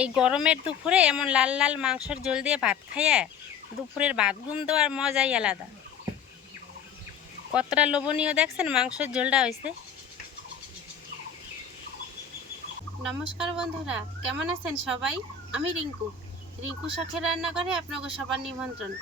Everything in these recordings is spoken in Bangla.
এই গরমের দুপুরে এমন লাল লাল মাংসের ঝোল দিয়ে ভাত খাইয়া দুপুরের ভাত ঘুম দেওয়ার মজাই আলাদা। কতটা লোভনীয় দেখছেন মাংসের ঝোলটা হয়েছে নমস্কার বন্ধুরা, কেমন আছেন সবাই? আমি রিঙ্কু। রিঙ্কু শখের রান্নাঘরে আপনাকে সবার নিমন্ত্রণ।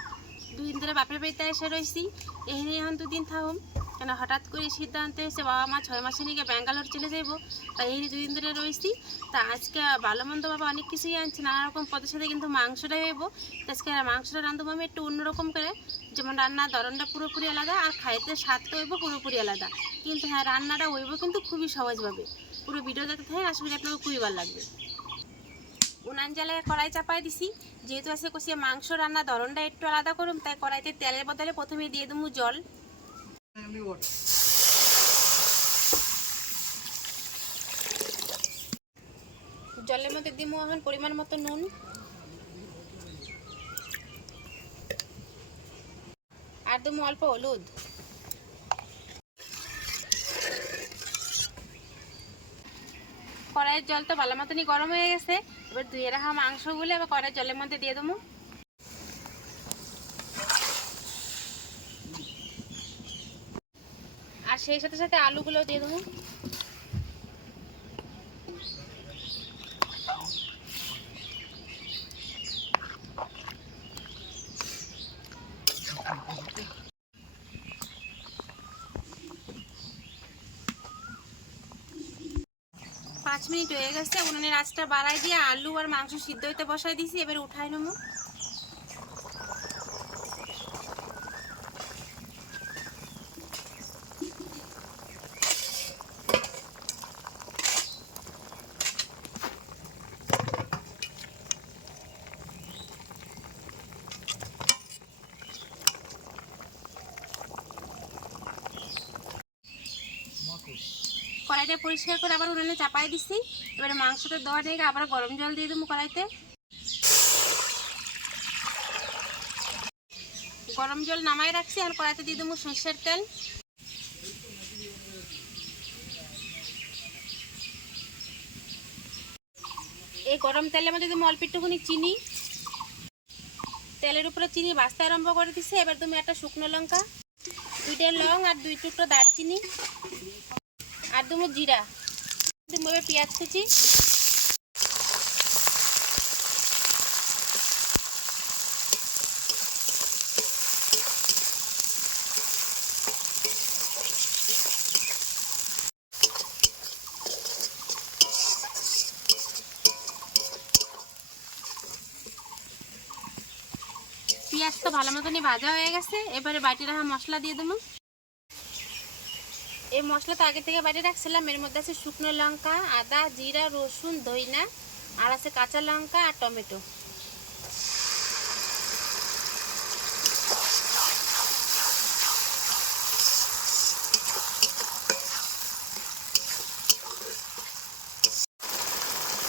দুদিন ধরে বাপের বাড়িতে এসে রয়েছি এখানে এখন দুদিন থাকুম কেন হঠাৎ করে সিদ্ধান্ত হয়েছে বাবা মা ছয় মাসের নিয়ে ব্যাঙ্গালোর চলে যাব তাই এই দুদিন ধরে রয়েছি তা আজকে ভালো মন্দ বাবা অনেক কিছুই আনছে, নানা রকম পদের সাথে কিন্তু মাংসটাই হইব। তো আজকে মাংসটা রান্ধবো আমি একটু অন্যরকম করে, যেমন রান্নার ধরনটা পুরোপুরি আলাদা আর খাইতে স্বাদটা হইব পুরোপুরি আলাদা। কিন্তু হ্যাঁ রান্নাটা হইব কিন্তু খুবই সহজভাবে। পুরো ভিডিও দেখতে আশা করি আপনাকে খুবই ভালো লাগবে। উনান জ্বালায় কড়াই চাপাই দিছি, যেহেতু আছে কষিয়ে মাংস রান্না ধরনটা একটু আলাদা করুম তাই কড়াইতে তেলের বদলে প্রথমে দিয়ে দেবো জল। জলের মধ্যে দিব এখন পরিমাণ মতো নুন। আর দেবো অল্প হলুদ। কড়াইয়ের জল তো ভালো মতনই গরম হয়ে গেছে। এবার ধুয়ে রাখা মাংসগুলো এবার কড়াইয়ের জলের মধ্যে দিয়ে দেবো। আর সেই সাথে সাথে আলুগুলো দিয়ে দেবো। পাঁচ মিনিট হয়ে গেছে উনুনের আঁচটা বাড়াই দিয়ে আলু আর মাংস সিদ্ধ হইতে বসাই দিছি এবার উঠাই নেব। কড়াইটা পরিষ্কার করে আবার উনুনে চাপাই দিছি। এবারে মাংসটা দেওয়া থেকে আবার গরম জল দিয়ে দেবো কড়াইতে। গরম জল নামাই রাখছি আর কড়াইতে দিয়ে দেবো সর্ষের তেল। এই গরম তেলের মধ্যে দেবো অল্প একটুখানি চিনি। তেলের উপরে চিনি ভাজতে আরম্ভ করে দিছে। এবার তুমি একটা শুকনো লঙ্কা, দুইটা লং আর দুই টুকরো দারচিনি। আর দেবো জিরা। দেবো পেঁয়াজ কুচি। পেঁয়াজ তো ভালো মতনই ভাজা হয়ে গেছে। এবারে বাটি রাখা মশলা দিয়ে দেবো। এই মশলা তো আগে থেকে বাড়ি রাখছিলাম। এর মধ্যে আছে শুকনো লঙ্কা, আদা, জিরা, রসুন, দইনা, আর আছে কাঁচা লঙ্কা আর টমেটো।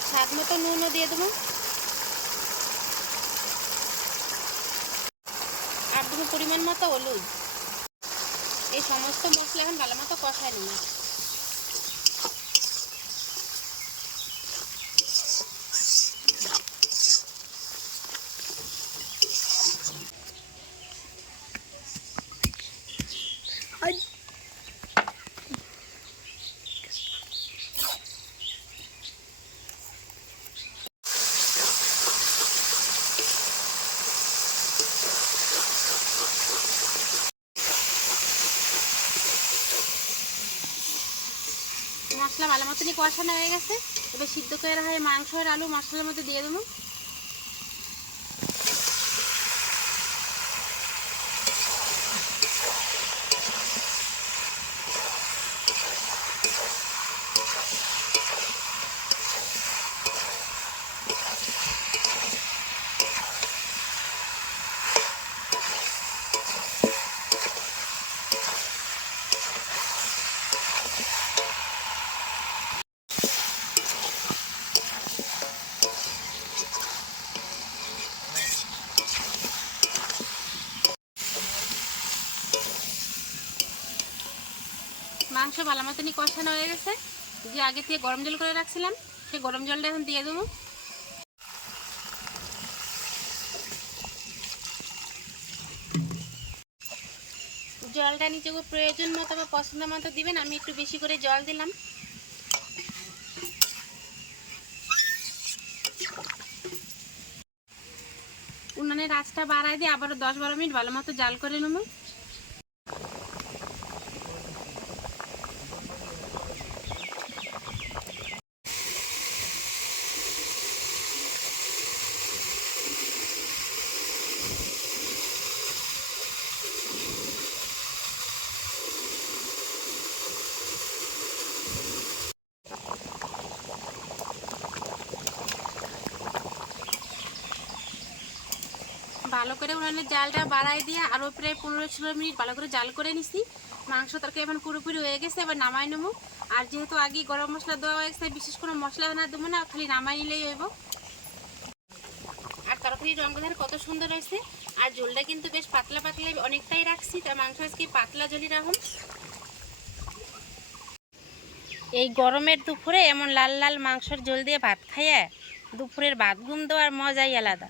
স্বাদ মতো নুনও দিয়ে দেবো। আর পরিমাণ মতো হলুদ। এই সমস্ত মশলা এখন ভালো মতো কষায় নিন মশলা ভালো মতনই কষানো হয়ে গেছে। এবার সিদ্ধ করে হয় মাংস আর আলু, মশলার মধ্যে দিয়ে দেবো মাংস ভালো মতনই কষানো হয়ে গেছে। যে আগে থেকে গরম জল করে রাখছিলাম সে গরম জলটা এখন দিয়ে দেবো। জলটা নিজেকে প্রয়োজন মতো বা পছন্দ মতো দিবেন, আমি একটু বেশি করে জল দিলাম। উনানের আঁচটা বাড়াই দিয়ে আবারও দশ বারো মিনিট ভালো মতো জাল করে নেব। ভালো করে উনানের জালটা বাড়াই দিয়ে আরও প্রায় পনেরো ষোলো মিনিট ভালো করে জাল করে নিছি। মাংস তরকারি এখন পুরোপুরি হয়ে গেছে, এবার নামাই নেব। আর যেহেতু আগে গরম মশলা দেওয়া হয়ে গেছে বিশেষ কোনো মশলা না দেবো না, খালি নামাই নিলেই হইব। আর তরকারির রঙদার কত সুন্দর হয়েছে। আর ঝোলটা কিন্তু বেশ পাতলা পাতলা অনেকটাই রাখছি, তার মাংস আজকে পাতলা জলি রাখুন। এই গরমের দুপুরে এমন লাল লাল মাংসের জল দিয়ে ভাত খাইয়া দুপুরের ভাত ঘুম দেওয়ার মজাই আলাদা।